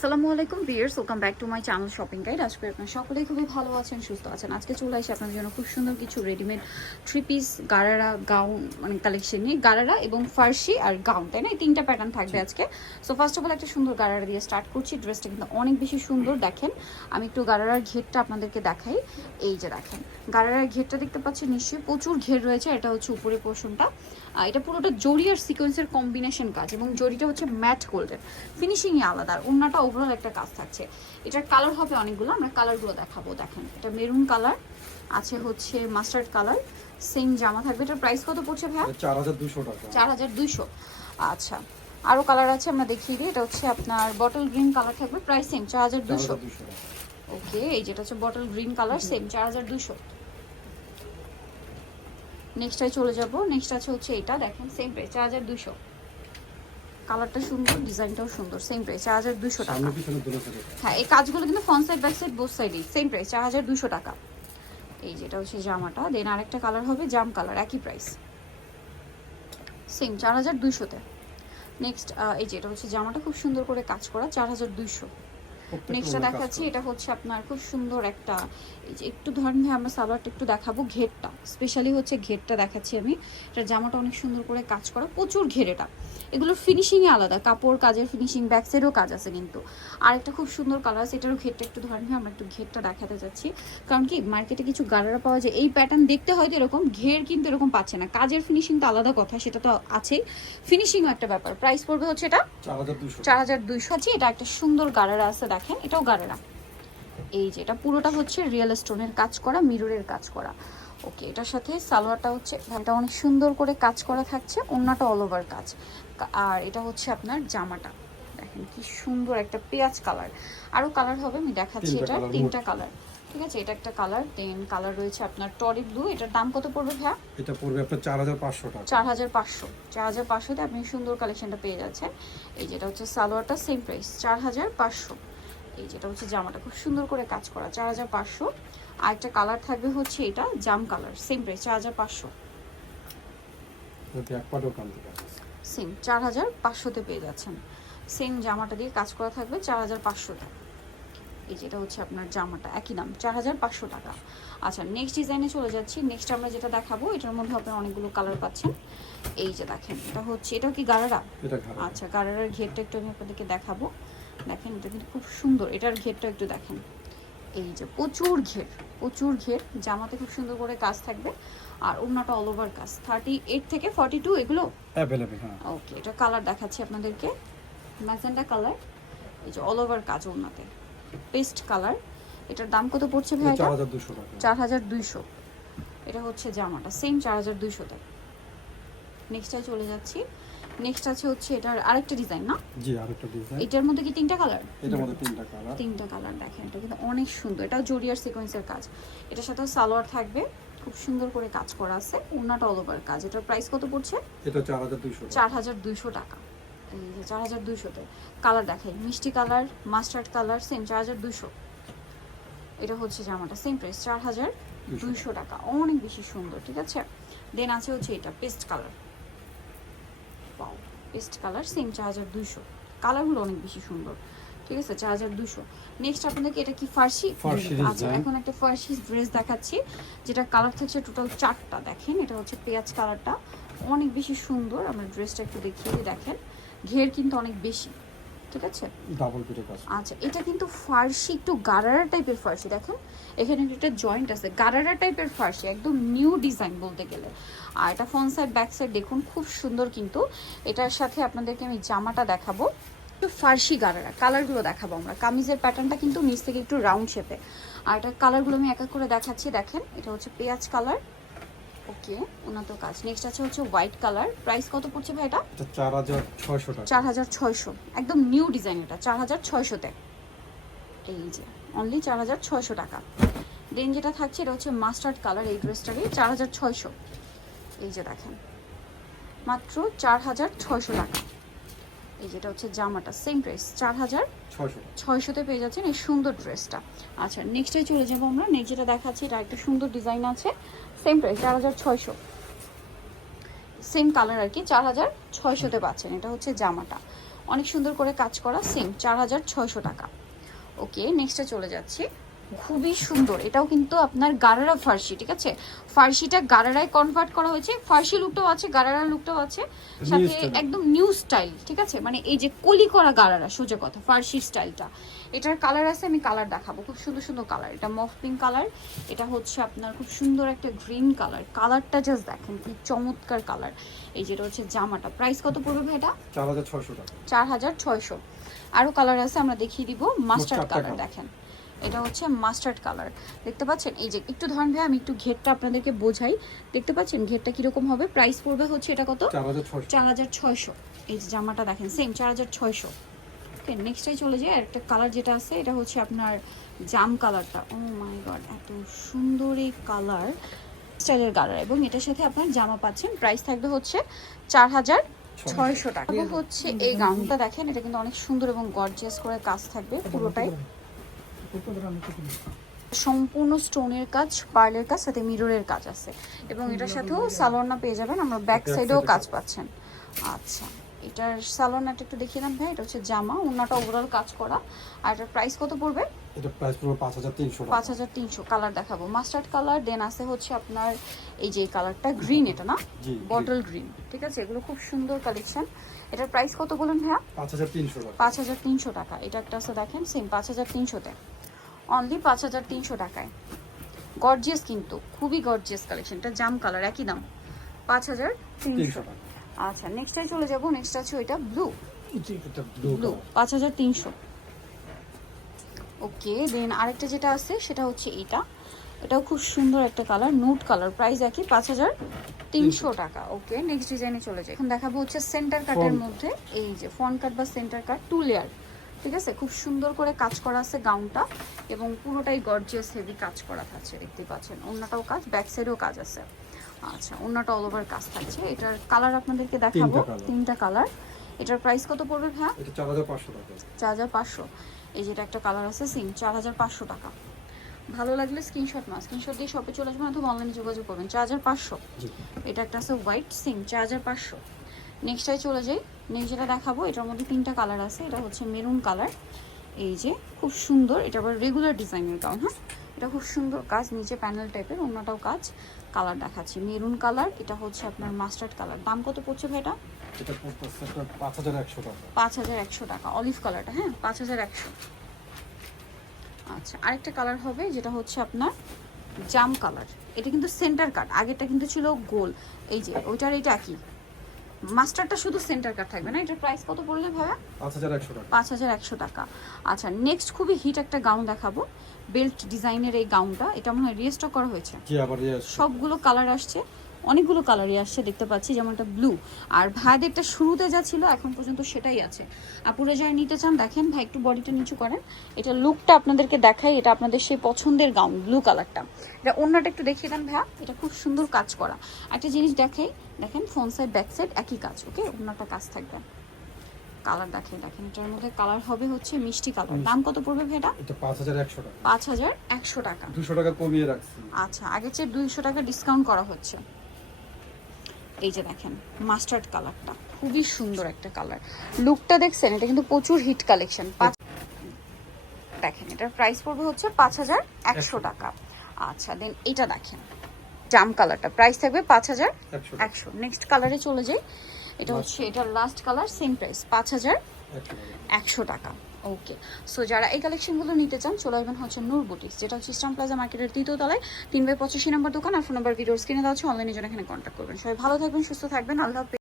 আসসালামু আলাইকুম viewers welcome back to my channel shopping guide. আজকে আপনারা সকলেই খুবই ভালো আছেন সুস্থ আছেন। আজকে চলে আসি আপনাদের জন্য খুব সুন্দর কিছু readymade three piece gharara gown মানে কালেকশন নিয়ে। গারারা এবং ফার্সি আর গাউন তাই না? এই তিনটা প্যাটার্ন থাকবে আজকে। সো ফার্স্ট অফ অল একটা সুন্দর গারারা দিয়ে স্টার্ট করছি। ড্রেসটা কিন্তু অনেক বেশি সুন্দর দেখেন। আমি একটু গারারার ঘেরটা আপনাদেরকে দেখাই। এই যে দেখেন গারারার ঘেরটা দেখতে পাচ্ছি নিশ্চয়ই প্রচুর ঘের রয়েছে এটা হচ্ছে উপরে পোর্শনটা এটা পুরোটা জরি আর সিকোয়েন্সের কম্বিনেশন কাজ এবং জরিটা হচ্ছে ম্যাট গোল্ডের ফিনিশিংই আলাদা আর অন্যটা ওভারঅল একটা কাজ থাকছে। এটার কালার হবে অনেকগুলো আমরা কালারগুলো দেখাবো দেখেন। এটা মেরুন কালার আছে হচ্ছে মাস্টার্ড কালার সেম জামা থাকবে। এটার প্রাইস কত পড়ছে ভাইয়া? চার হাজার দুশো টাকা। চার হাজার দুইশো। আচ্ছা আরও কালার আছে আমরা দেখিয়ে দিই। এটা হচ্ছে আপনার বটল গ্রিন কালার থাকবে প্রাইস সেম চার হাজার দুশো ওকে এই যেটা হচ্ছে বটল গ্রিন কালার সেম চার হাজার দুশো নেক্সটটায় চলে যাব। নেক্সট আছে হচ্ছে এটা দেখেন সেম প্রাইস চার হাজার দুশো কালারটা সুন্দর ডিজাইনটাও সুন্দর সেম প্রাইস চার হাজার দুশো টাকা। হ্যাঁ এই কাজগুলো কিন্তু front side back side both সাইডই same price চার হাজার দুশো টাকা। এই যেটা হচ্ছে জামাটা দেন আরেকটা কালার হবে জাম কালার একই প্রাইস সেম চার হাজার দুইশোতে। নেক্সট এই যেটা হচ্ছে জামাটা খুব সুন্দর করে কাজ করা চার হাজার দুইশো। নেক্সটটা দেখাচ্ছি এটা হচ্ছে আপনার খুব সুন্দর একটা এই যে একটু ধরেন ভাই আমরা সালোয়ারটা একটু দেখাবো ঘেরটা। স্পেশালি হচ্ছে ঘেরটা দেখাচ্ছি আমি। এটা জামাটা অনেক সুন্দর করে কাজ করা প্রচুর ঘের এটা। এগুলোর ফিনিশিংই আলাদা। কাপড় কাজের ফিনিশিং ব্যাক সাইডেও কাজ আছে কিন্তু। আর একটা খুব সুন্দর কালার আছে এটারও ঘেরটা একটু ধরেন আমরা একটু ঘেরটা দেখাতে যাচ্ছি। কারণ কি মার্কেটে কিছু গাড়ারা পাওয়া যায় এই প্যাটার্ন দেখতে হয়তো এরকম ঘের কিন্তু এরকম পাচ্ছে না। কাজের ফিনিশিং তো আলাদা কথা সেটা তো আছেই। ফিনিশিংও একটা ব্যাপার। প্রাইস পড়বে হচ্ছে এটা চার হাজার দুইশো আছে এটা একটা সুন্দর গারারা আছে দেখেন এটাও গারারা এই যে এটা পুরোটা হচ্ছে রিয়েল স্টোনের কাজ করা মিররের কাজ করা। ওকে এটার সাথে সালোয়ারটা হচ্ছে এটা অনেক সুন্দর করে কাজ করা থাকছে অন্যটা অল ওভার কাজ। আর এটা হচ্ছে আপনার জামাটা। দেখেন কি সুন্দর একটা পেঁয়াজ কালার। আরও কালার হবে আমি দেখাচ্ছি এটা তিনটা কালার। ঠিক আছে এটা একটা কালার দেন কালার রয়েছে আপনার টরি ব্লু এটার দাম কত পড়বে ভাইয়া? এটা পড়বে আপনার চার হাজার পাঁচশো টাকা। চার হাজার পাঁচশো চার হাজার পাঁচশোতে আপনি সুন্দর কালেকশনটা পেয়ে যাচ্ছেন। এই যেটা হচ্ছে সালোয়ারটা সেম প্রাইস চার হাজার পাঁচশো। এই যেটা হচ্ছে জামাটা খুব সুন্দর করে কাজ করা চার হাজার পাঁচশো। আর একটা কালার থাকবে হচ্ছে এটা জাম কালার সেম প্রাইস চার হাজার পাঁচশো। সেম চার হাজার পাঁচশোতে পেয়ে যাচ্ছেন। সেম জামাটা দিয়ে কাজ করা থাকবে চার হাজার পাঁচশোতে। এই যেটা হচ্ছে আপনার জামাটা একই দাম চার হাজার পাঁচশো টাকা। আচ্ছা নেক্সট ডিজাইনে চলে যাচ্ছি। নেক্সট আমরা যেটা দেখাবো এটার মধ্যে আপনি অনেকগুলো কালার পাচ্ছেন। এই যে দেখেন এটা হচ্ছে এটাও কি গারারা? এটা আচ্ছা গারারার ঘেরটা একটু আমি আপনাদেরকে দেখাবো। দেখেন এটা কিন্তু খুব সুন্দর এটার ঘেরটা একটু দেখেন। এই যে প্রচুর ঘের প্রচুর ঘের জামাতে খুব সুন্দর করে কাজ থাকবে। আর অন্যটা অল ওভার কাজ। থার্টি এইট থেকে ফর্টি টু এগুলো হ্যাঁ। ওকে এটা কালার দেখাচ্ছি আপনাদেরকে। ম্যাজেন্ডা কালার এই যে অল ওভার কাজ ওনাতে পেস্ট কালার এটার দাম কত পড়ছে ভাই চার হাজার দুশো চার হাজার দুইশো। এটা হচ্ছে জামাটা সেম চার হাজার দুইশো দুইশোতে নেক্সটটায় চলে যাচ্ছি। নেক্সট আছে হচ্ছে এটার আরেকটা ডিজাইন না? জি আরেকটা ডিজাইন এটার মধ্যে কি তিনটা কালার এটার মধ্যে তিনটা কালার তিনটা কালার দেখেন এটা কিন্তু অনেক সুন্দর। এটাও জরিয়ার সিকোয়েন্সের কাজ। এটার সাথে সালোয়ার থাকবে। খুব সুন্দর করে কাজ করা আছে। ওনাটা অল ওভার কাজ। এটার প্রাইস কত পড়ছে? এটা চার হাজার দুশো টাকা। এই চার হাজার দুইশোতে। কালার দেখাই। মিষ্টি কালার মাস্টার্ড কালার সেম চার হাজার দুইশো। এটা হচ্ছে জামাটা। সেম প্রাইস চার হাজার দুইশো টাকা। অনেক বেশি সুন্দর ঠিক আছে? দেন আছে হচ্ছে এটা পেস্ট কালার পাও। পেস্ট কালার সেম চার হাজার দুইশো কালারগুলো অনেক বেশি সুন্দর। ঠিক আছে? চার হাজার দুশো নেক্সট আপনাদেরকে এটা কি ফার্সি? ফার্সি আচ্ছা এখন একটা ফার্সি ড্রেস দেখাচ্ছি যেটা কালার থাকছে টোটাল চারটা দেখেন। এটা হচ্ছে পেঁয়াজ কালারটা অনেক বেশি সুন্দর। আমরা ড্রেসটা একটু দেখিয়ে দেখেন। ঘের কিন্তু অনেক বেশি। ঠিক আছে? ডাবল পিটে কাজ আচ্ছা এটা কিন্তু ফার্সি একটু গারারা টাইপের ফার্সি দেখেন। এখানে একটা জয়েন্ট আছে। গারারা টাইপের ফার্সি একদম নিউ ডিজাইন বলতে গেলে। আর এটা ফ্রন্ট সাইড ব্যাক সাইড দেখুন খুব সুন্দর কিন্তু। এটার সাথে আপনাদেরকে আমি জামাটা দেখাবো। একটু ফার্সি গারারা কালারগুলো দেখাবো আমরা। কামিজের প্যাটার্নটা কিন্তু নিচ থেকে একটু রাউন্ড শেপে আর এটার কালারগুলো আমি এক এক করে দেখাচ্ছি দেখেন। এটা হচ্ছে পেঁয়াজ কালার ওকে ওনাতো কাজ। নেক্সট আছে হচ্ছে হোয়াইট কালার প্রাইস কত পড়ছে ভাই এটা? চার হাজার ছয়শো টাকা। চার হাজার ছয়শো। একদম নিউ ডিজাইন এটা চার হাজার ছয়শোতে। এই যে অনলি চার হাজার ছয়শো টাকা। দেন যেটা থাকছে এটা হচ্ছে মাস্টার্ড কালার এই ড্রেসটারই চার হাজার ছয়শো। এই যে দেখেন মাত্র চার হাজার ছয়শো টাকা। এই যেটা হচ্ছে জামাটা সেম প্রাইস চার হাজার ছয়শো ছয়শোতে পেয়ে যাচ্ছেন এই সুন্দর ড্রেসটা আচ্ছা নেক্সটে চলে যাব আমরা। নেক্সট যেটা দেখাচ্ছি এটা একটা সুন্দর ডিজাইন আছে। সেম প্রাইস চার হাজার ছয়শো। সেম কালার আর কি চার হাজার ছয়শোতে পাচ্ছেন। এটা হচ্ছে জামাটা। অনেক সুন্দর করে কাজ করা সেম চার হাজার ছয়শো টাকা। ওকে নেক্সটে চলে যাচ্ছি। খুবই সুন্দর। এটাও কিন্তু আপনার গারারা ফার্সি ঠিক আছে? ফার্সিটা গারারায় কনভার্ট করা হয়েছে। ফার্সি লুকটাও আছে গারারা লুকটাও আছে। সাথে একদম নিউ স্টাইল ঠিক আছে? মানে এই যে কলি করা গারারা সোজা কথা ফার্সি স্টাইলটা এটার কালার আছে আমি কালার দেখাবো। খুব সুন্দর সুন্দর কালার এটা মফ পিঙ্ক কালার এটা হচ্ছে আপনার খুব সুন্দর একটা গ্রিন কালার কালারটা জাস্ট দেখেন কি চমৎকার কালার এই যেটা হচ্ছে জামাটা। প্রাইস কত পড়বে ভাই এটা? চার হাজার ছয়শো টাকা। চার হাজার ছয়শো। আরও কালার আছে আমরা দেখিয়ে দিব। মাস্টার্ড কালার দেখেন। এটা হচ্ছে মাস্টার্ড কালার দেখতে পাচ্ছেন? এই যে একটু ধরেন ভাই আমি একটু ঘেরটা আপনাদেরকে বোঝাই। দেখতে পাচ্ছেন? ঘেরটা কীরকম হবে? প্রাইস পড়বে হচ্ছে এটা কত? চার হাজার ছয়শো। এই যে জামাটা দেখেন সেম চার হাজার ছয়শো। ওকে নেক্সটে চলে যায় একটা কালার যেটা আছে এটা হচ্ছে আপনার জাম কালারটা ও মাই গড এত সুন্দর এই কালার স্টাইলের কালার এবং এটার সাথে আপনার জামা পাচ্ছেন। প্রাইস থাকবে হচ্ছে চার হাজার ছয়শো টাকা। হচ্ছে এই গাউনটা দেখেন এটা কিন্তু অনেক সুন্দর এবং গর্জিয়াস করে কাজ থাকবে পুরোটাই। সম্পূর্ণ স্টোনের কাজ পার্লের কাজ সাথে মিররের কাজ আছে। এবং এটার সাথেও সালোয়ারনা পেয়ে যাবেন আমরা ব্যাক সাইডেও কাজ। পাচ্ছেন। আচ্ছা এটার সালোয়ারনাটা একটু দেখিয়ে দেন ভাই এটা হচ্ছে জামা ওনাটা ওভারঅল কাজ করা। আর এটার প্রাইস কত পড়বে? এটা প্রাইস পড়বে পাঁচ হাজার তিনশো পাঁচ টাকা হাজার তিনশো কালার দেখাবো। মাস্টার্ড কালার দেন আছে হচ্ছে আপনার এই যে কালারটা গ্রিন এটা না? বটল গ্রিন ঠিক আছে? এগুলো খুব সুন্দর কালেকশন এটার প্রাইস কত বলুন ভাইয়া? পাঁচ হাজার তিনশো টাকা। পাঁচ হাজার তিনশো টাকা। এটা একটা আছে দেখেন সেম পাঁচ হাজার তিনশোতে। অনলি পাঁচ হাজার তিনশো টাকায়। গর্জিয়াস কিন্তু খুবই গর্জিয়াস কালেকশন এটা জাম কালার একই দাম। পাঁচ হাজার তিনশো আচ্ছা নেক্সটে চলে যাব নেক্সট আছে ওইটা এটা ব্লু ব্লু পাঁচ হাজার তিনশো। ওকে দেন আরেকটা যেটা আছে সেটা হচ্ছে এটা। এটাও খুব সুন্দর একটা কালার নুট কালার প্রাইস একই পাঁচ হাজার তিনশো টাকা। ওকে নেক্সট ডিজাইনে চলে যায় এখন দেখাবো হচ্ছে সেন্টার কাটের মধ্যে এই যে ফ্রন্ট কাট বা সেন্টার কাট টু লেয়ার ঠিক আছে? খুব সুন্দর করে কাজ করা আছে গাউনটা এবং পুরোটাই গর্জিয়াস হেভি কাজ করা থাকছে দেখতে পাচ্ছেন। অন্যটাও কাজ ব্যাক সাইডেও কাজ আছে। আচ্ছা অন্যটা অল ওভার কাজ থাকছে। এটার কালার আপনাদেরকে দেখাবো। তিনটা কালার এটার প্রাইস কত পড়বে ভাইয়া? এটা চার হাজার পাঁচশো টাকা। চার হাজার পাঁচশো। এই যেটা একটা কালার আছে সিম চার হাজার পাঁচশো টাকা। ভালো লাগলে স্ক্রিনশট না স্ক্রিনশট দিয়ে শপে চলে আসবেন অথবা অনলাইনে যোগাযোগ করবেন। চার হাজার পাঁচশো। জি। এটা একটা আছে হোয়াইট সিম চার হাজার পাঁচশো। নেক্সটটাই চলে যাই। নেক্সট যেটা দেখাবো এটার মধ্যে তিনটা কালার আছে। এটা হচ্ছে মেরুন কালার এই যে খুব সুন্দর। এটা আবার রেগুলার ডিজাইনের গাউন হ্যাঁ? এটা খুব সুন্দর কাজ নিচে প্যানেল টাইপের অন্যটাও কাজ। কালার দেখাচ্ছি। মেরুন কালার এটা হচ্ছে আপনার মাস্টার্ড কালার দাম কত পড়ছে ভাই এটা? এটা পাঁচ হাজার একশো টাকা। অলিভ কালারটা হ্যাঁ? পাঁচ হাজার একশো। আচ্ছা আরেকটা কালার হবে যেটা হচ্ছে আপনার জাম কালার এটা কিন্তু সেন্টার কাট আগেরটা কিন্তু ছিল গোল। এই যে ওইটার এইটা একই মাস্টারটা শুধু সেন্টার কাট থাকবে না? এটার প্রাইস কত পড়লে ভাইয়া? পাঁচ হাজার একশো টাকা। আচ্ছা নেক্সট খুবই হিট একটা গাউন দেখাবো। বেল্ট ডিজাইনের এই গাউনটা এটা মনে হয় রিস্টক করা হয়েছে? জি আবার সবগুলো কালার আসছে। অনেকগুলো কালারই আসছে দেখতে পাচ্ছি যেমনটা ব্লু আর ভাইদেরটা শুরুতে যা ছিল এখন পর্যন্ত সেটাই আছে। আপুরা যারা নিতে চান দেখেন ভাই একটু বডিটা নিচু করেন। এটা লুকটা আপনাদেরকে দেখাই এটা আপনাদের সেই পছন্দের গাউন ব্লু কালারটা এটা অন্যটা একটু দেখিয়ে দেন ভাইয়া। এটা খুব সুন্দর কাজ করা। একটা জিনিস দেখাই দেখেন ফোন সাইড ব্যাক সাইড একই কাজ ওকে অন্যটা কাজ থাকবে। কালার দেখেন দেখেন এটার মধ্যে কালার হবে হচ্ছে মিষ্টি কালার দাম কত পড়বে ভাই এটা? এটা পাঁচ হাজার একশো টাকা। পাঁচ হাজার একশো টাকা। দুশো টাকা কমিয়ে রাখছি। আচ্ছা আগের চেয়ে দুইশো টাকা ডিসকাউন্ট করা হচ্ছে। এই যে দেখেন মাস্টার্ড কালারটা খুবই সুন্দর একটা কালার লুকটা দেখছেন এটা কিন্তু প্রচুর হিট কালেকশন পাঁচ দেখেন এটার প্রাইস পড়বে হচ্ছে পাঁচ হাজার একশো টাকা। আচ্ছা দেন এটা দেখেন জাম কালারটা প্রাইস থাকবে পাঁচ হাজার একশো নেক্সট কালারে চলে যাই। এটা হচ্ছে এটার লাস্ট কালার সেম প্রাইস পাঁচ হাজার একশো টাকা। ওকে সো যারা এই কালেকশনগুলো নিতে চান, চলে আসবেন হচ্ছে নূর বুটিক্স যেটা হচ্ছে ইস্টার্ন প্লাজা মার্কেটের তৃতীয় তলায়, তিন বাই পঁচাশি নম্বর দোকান আর ফোন নাম্বার ভিডিওর স্ক্রিনে দেওয়া হচ্ছে অনলাইনে জন্য এখানে কন্ট্যাক্ট করবেন। সবাই ভালো থাকবেন, সুস্থ থাকবেন, আল্লাহ।